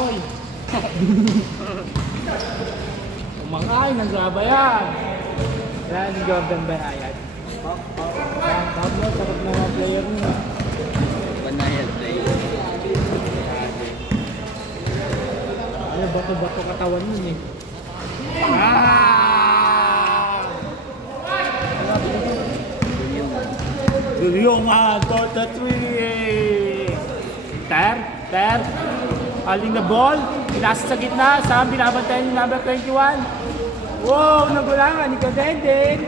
kahoy. Kumakain ng sabayan. Yan yung Jordan Banayad. Pablo, sarap na mga player niya. Banayad player. Ay, bato-bato katawan nun eh. Gulyongan, Dota 3! Ter, aling na ball, pinasa sa gitna, Sam binabantayan yung number 21. Wow, nagulangan, ni Kadenden.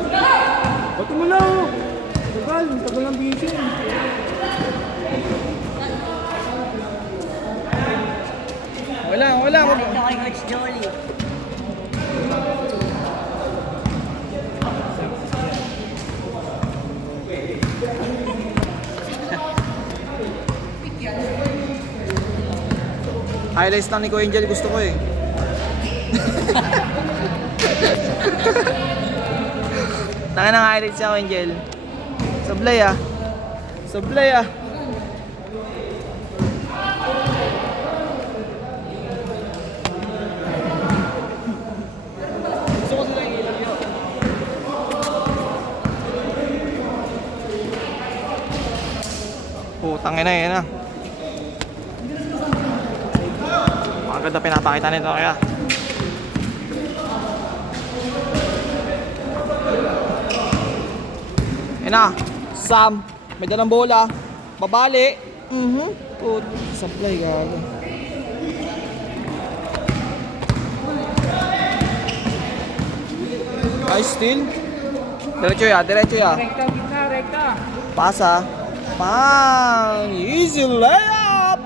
Wala. Bato mo lang, tagal ng busy. Wala. Galing na kay Coach Jolly. Highlights lang ni Kuya Angel gusto ko eh. Tangin ng highlights siya Kuya Angel. Sablay ah. Gusto ko sila yung ilagyo. Tangin na yan ah. Ang ganda pinapakita nito kaya. Ayun na, Sam, may dalang bola, babali. Supply gago. Ay, still. Diretso ya. Rekta, gitna, rekta. Pasa. Pang! Easy layup!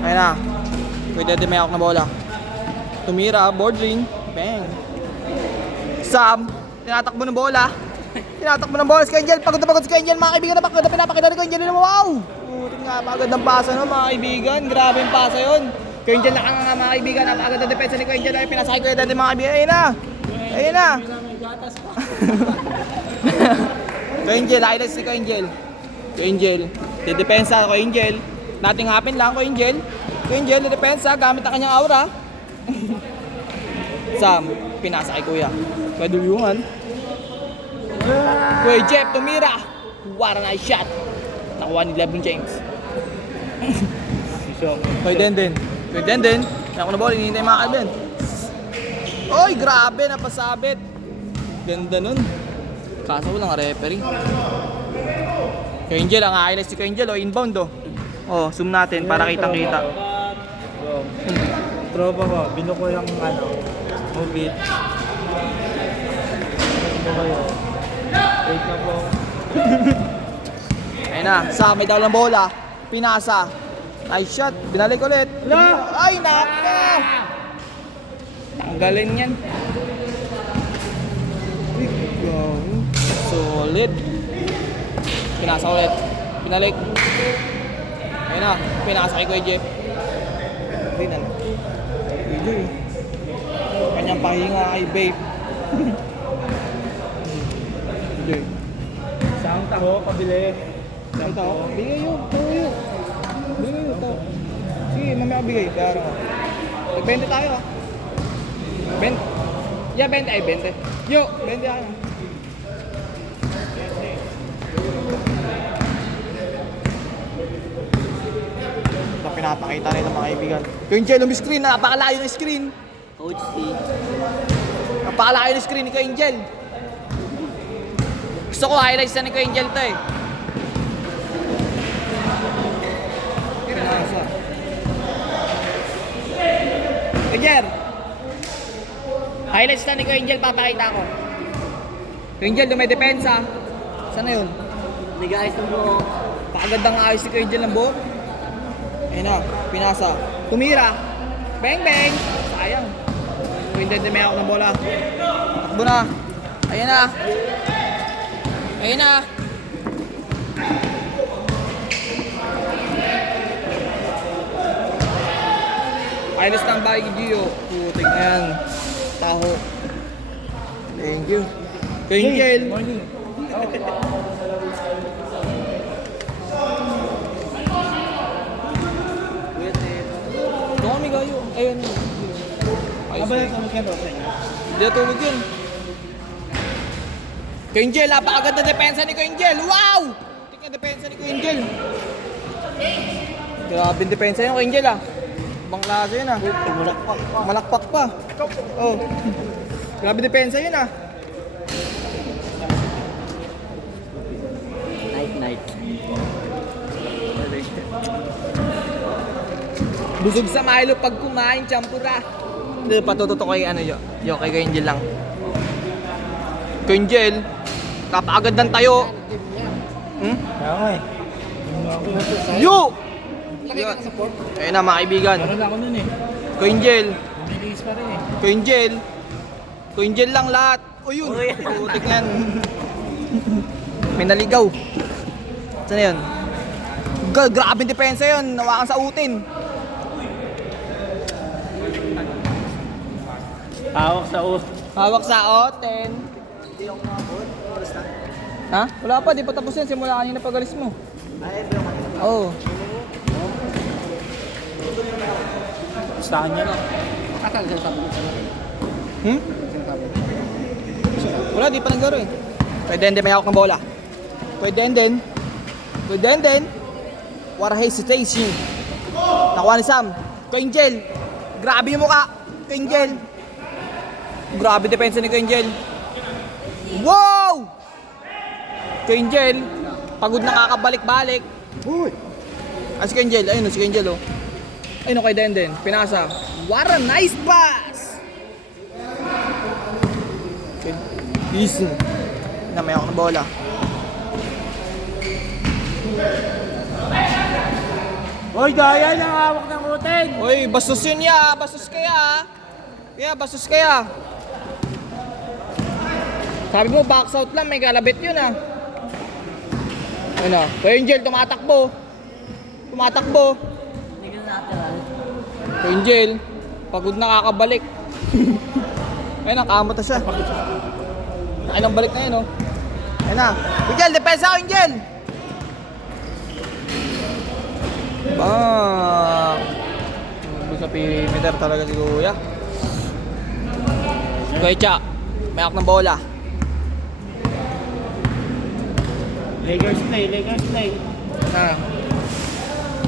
Ayun na. Pwede din may hawak na bola. Tumira, boarding. Bang! Sam, tinatakbo ng bola. Si Angel. Pagod si Angel, mga kaibigan. Napakaganda pinapakita ni Angel. Wow! Putin nga, pagod ng pasa no, mga kaibigan. Grabe yung pasa yun. Angel na nga mga kaibigan. Napakaganda ng depensa ni Angel. Ay, pinasakay ko yun din mga kaibigan. Ayun na. Angel, highlights ni Angel. Angel, didepensa ko Angel. Nothing happen lang ko Angel. Angel, didepensa gamit ang kanyang aura. Sam, pinasa kay Kuya. Kadulungan. Kuya Jeff, tumira. What a nice shot. Nakuha ni LeBron James. Kuya Denden. Ako na bola, hinihintay mga kalben. Oy, grabe, napasabit. Ganda nun. Kaso walang referee. Kuya Angel, ang highlights si Kuya Angel, inbound zoom natin para kitang-kita. Tropa ko, binuko yung mubit. Ano kayo? Wait na po. Ayun na, Sam, may daw lang bola. Pinasa. Nice shot, binalik ulit. Ay, naka! Tanggalin yan. Solid. Pinasa ulit. Pinalik. Ayun na, pinasa kay Kuya Jeff. Hindi na. Video eh. Kanyang pahinga kay Babe. Video eh. Saan taho, pabili? Saan taho? Bigay yun. Bigay yun. Sige, mamaya bigay. Pero, mag-20 tayo ah. 20. Yeah, 20 ay 20. Yo, 20 ako. Ito pinapakita nito mga kaibigan. Yung Angel, screen, napakalayo ng screen. Coach C. Napakalayo ng screen ni Kuya Angel. Gusto ko highlights na ni Kuya Angel to eh. Pinasa. Kuya highlights na ni Kuya Angel, papakita ko. Kuya Angel, dumidepensa. Saan na yun? Nag-ayos ng buhok. Pakagandang ayos si Kuya Angel ng buhok. Ayun na, pinasa. Tumira. Bang bang. Sayang. Kuya Angel, may ako ng bola. Takbo na. Ayun na. Ayun na. Ayos na ang bahay ni Gio. Putik na yan. Taho. Thank you. Kuya Angel. Morning. Hindi natulog yun. Angel, napakaganda depensa ni Angel. Wow! Tingnan depensa ni Angel. Grabe yung depensa yung Angel ah. Ibang klase yun ah. Malakpak pa. Oh. Grabe depensa yun ah. Night. Busog sa Milo pag kumain, champura. Hindi, patututo ko kay ano yo kay Angel lang. Kay Angel, kapagad ng tayo. Kaya nga eh. Yo! Laki ka na sa port. Ayun na mga kaibigan. Meron ako nun eh. Kay Angel. Nililis pa rin eh. Kay Angel. Kay Angel lang lahat. O yun. Putik yan. May naligaw. Saan na yun? Grabe depensa yun. Nawakan sa utin. Hawak sa us. Hawak sa utin. Ha? Wala pa. Di pa tapos yan. Simula kanina pag-alis mo. Oo. Gustahan niya lang. Kasal sa sabi ko. Wala, di pa naglaro eh. Pwede hindi may hawak ng bola. Pwede din. What a hesitation. Nakuha ni Sam. Angel. Grabe yung mukha. Angel. Grabe depensa ni Angel. Wow! Angel. Pagod na kakabalik-balik. Si Angel. Ayun o, si Angel o. Ayun o kay Denden. Pinasa. What a nice pass! Okay. Easy. Na may hawak ng bola. Hoy, daya ng hawak ng utin. Uy, bastos yun ya. Bastos kaya. Bastos kaya. Sabi mo, box out lang. May galabit yun ah. Ano? Kuya Angel, tumatakbo. Hindi ka natural. Kuya Angel, pagod na kakabalik. Ayun, nakamot na siya. Ayun, ang balik na yun oh. Ayun na. Angel, depensa ako, Angel! Bang! Sa perimeter talaga si Kuya. Kuya Cha, may hawak ng bola. Lakers play. Na.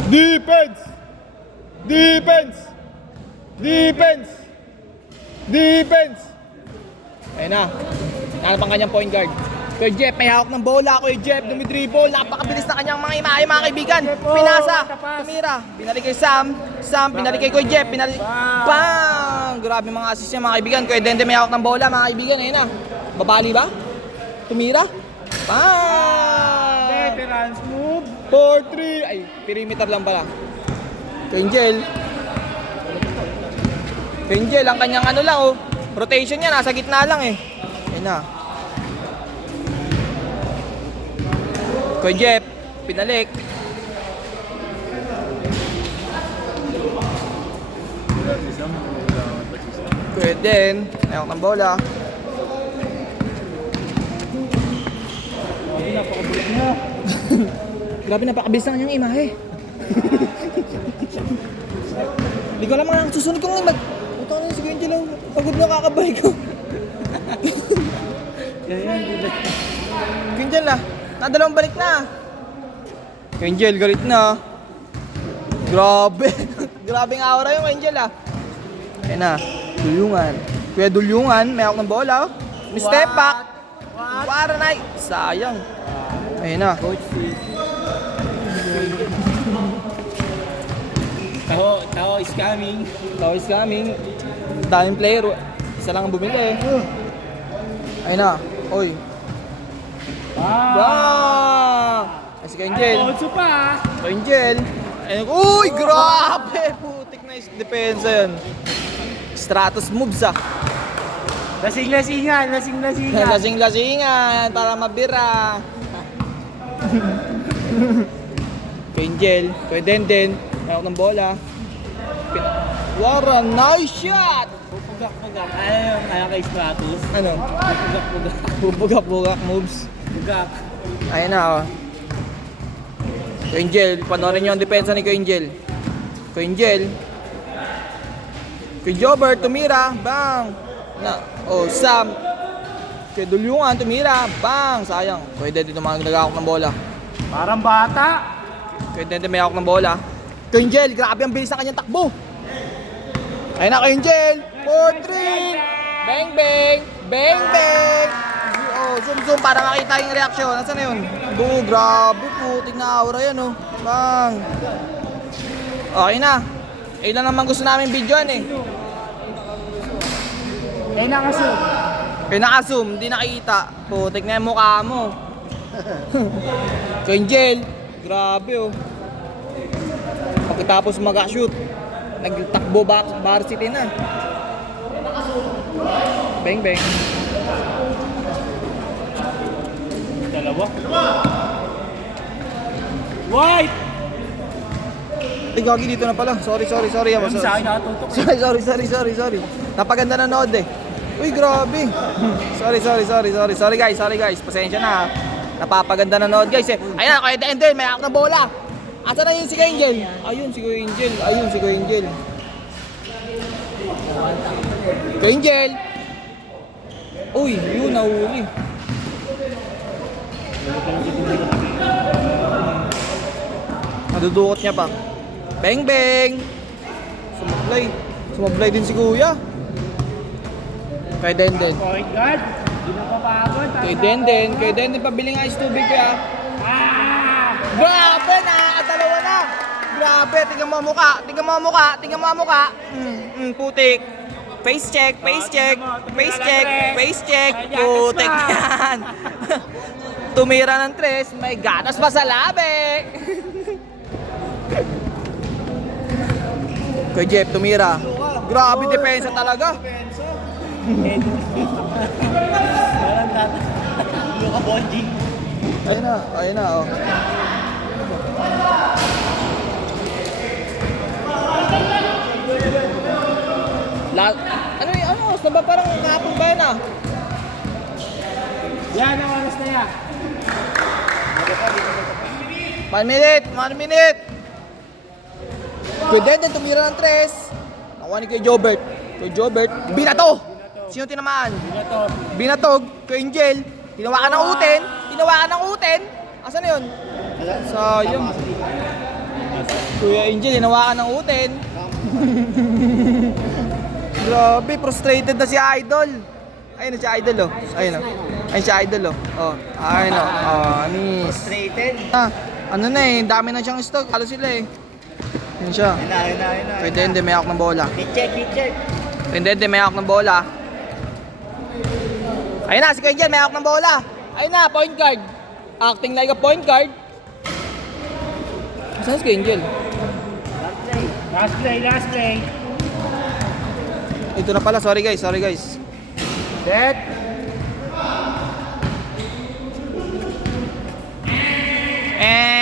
Defense! Ayun na. Nanap ang kanyang point guard. Kuya Jeff, may hawak ng bola. Kuya Jeff, dumidribble. Napakabilis na kanyang mga imahe, mga kaibigan. Pinasa, tumira. Binalik kay Sam. Binalik kay Kuya Jeff. Bang! Grabe mga assist niya, mga kaibigan. Kuya Dende may hawak ng bola, mga kaibigan. Ayun na. Babali ba? Tumira. Bang! Veterans move. 4-3. Ay, perimeter lang pala. Angel, ang kanyang ano lang oh. Rotation niya, nasa gitna lang eh. Ayun na. Kuya Jeff, pinalik. Kuya Den, ayok ng bola. Napakabulat na. Grabe, napakabilis na kanyang imahe. Hindi ko alam mga susunod kong mag... Puta na si Kuya Angel, pagod na kakabay ko. Kuya Angel ah, nadalawang balik na. Kuya Angel, galit na. Grabe. Grabe ang aura yung Kuya Angel ah. Ayun na, Dulyungan. Kuya Dulyungan, may hawak ng bola. May step back. Para na. Sayang. Ayun na. Coach C. Tao is coming. Tao is coming. Daming player. Isa lang ang bumili. Ayun na. Oy. Bang! Ay, si Angel. Alfonso pa. Angel. Ayun. Uy, grabe! Putik na yung depensa yun. Stratus moves ah. Lasing-lasingan. Lasing-lasingan para mabira. Kay Angel, kay Denden, ayok ng bola. What a nice shot! Pugak-pugak. Ano kay Stratus? Ano? Pugak-pugak. Bubugak moves. Pugak. Ayun na oh. Kay Angel, panoorin niyo ang depensa ni Kay Angel. Kay Angel. Kay Jobert, tumira. Bang. Sam. Kay Dulyungan, tumira. Bang. Sayang. Kay Dede nagahawak ng bola. Parang bata. Kay Dede may hawak ng bola. Kay Angel, grabe ang bilis ng kanyang takbo. Ayun na kay Angel. 4-3. Bang, bang. Bang, bang. Oh, zoom para makita yung reaksyon. Nasaan na yun? Grabe po. Tingnan aura yan, oh. Bang. Okay na. Ilan naman gusto namin videoan eh. Kaya nakaso. Kaya naka-zoom, hindi nakikita. Putik na yung mukha mo. Kay Angel, grabe oh. Pagkatapos mag-shoot, nagtakbo varsity na. Bang bang. Dalawa. White! Ay, gagi dito na pala. Sorry. Sa akin nakatutok. Sorry. Napaganda na nood eh. Uy, grabe. Sorry guys. Pasensya na. Napapaganda na nood guys eh. Ayun, kaya Angel, may hawak na bola. Asa na yun si Angel? Ayun, si Kuya Angel. Kuya Angel. Uy, yun, nahuli. Nadudukot niya pa. Bang bang! Sumablay din si Kuya. Kay Denden. Point guard. Hindi na papagod. Kay Denden pabili nga is tubig kaya. Ah! Grabe na! Dalawa na! Grabe! Tingnan mo ang mukha! Putik! Face check! Putik yan! Tumira ng 3, may gatas pa sa labi! Kay Jeff, tumira. Grabe depensa talaga. Luka bonding. Ayun na oh. Ano oras na ba? Parang kahapon ba yun ah? Yan ang oras na yan. 1 minute! Kay Denden tumira ng 3. Nakuha ni kay Jobert. Binato! Sino tinamaan? Binatog. Kay Angel. Tinawakan ng uten. Asan na yun? Sayang. Kuya Angel, tinawakan ng uten. Grabe, frustrated na si Idol. Ayun na si Idol oh. Ayun si Idol oh. Oh, ayun oh. Anis. Frustrated. Ano na eh, dami na siyang stock. Halo sila eh. Yun siya. Kay Dende may hawak ng bola. Check. Kay Dende may hawak ng bola. Ayun na, si Angel may hawak ng bola. Ayun na, point guard. Acting like a point guard. Saan si Angel? Last play. Ito na pala, sorry guys. Set. And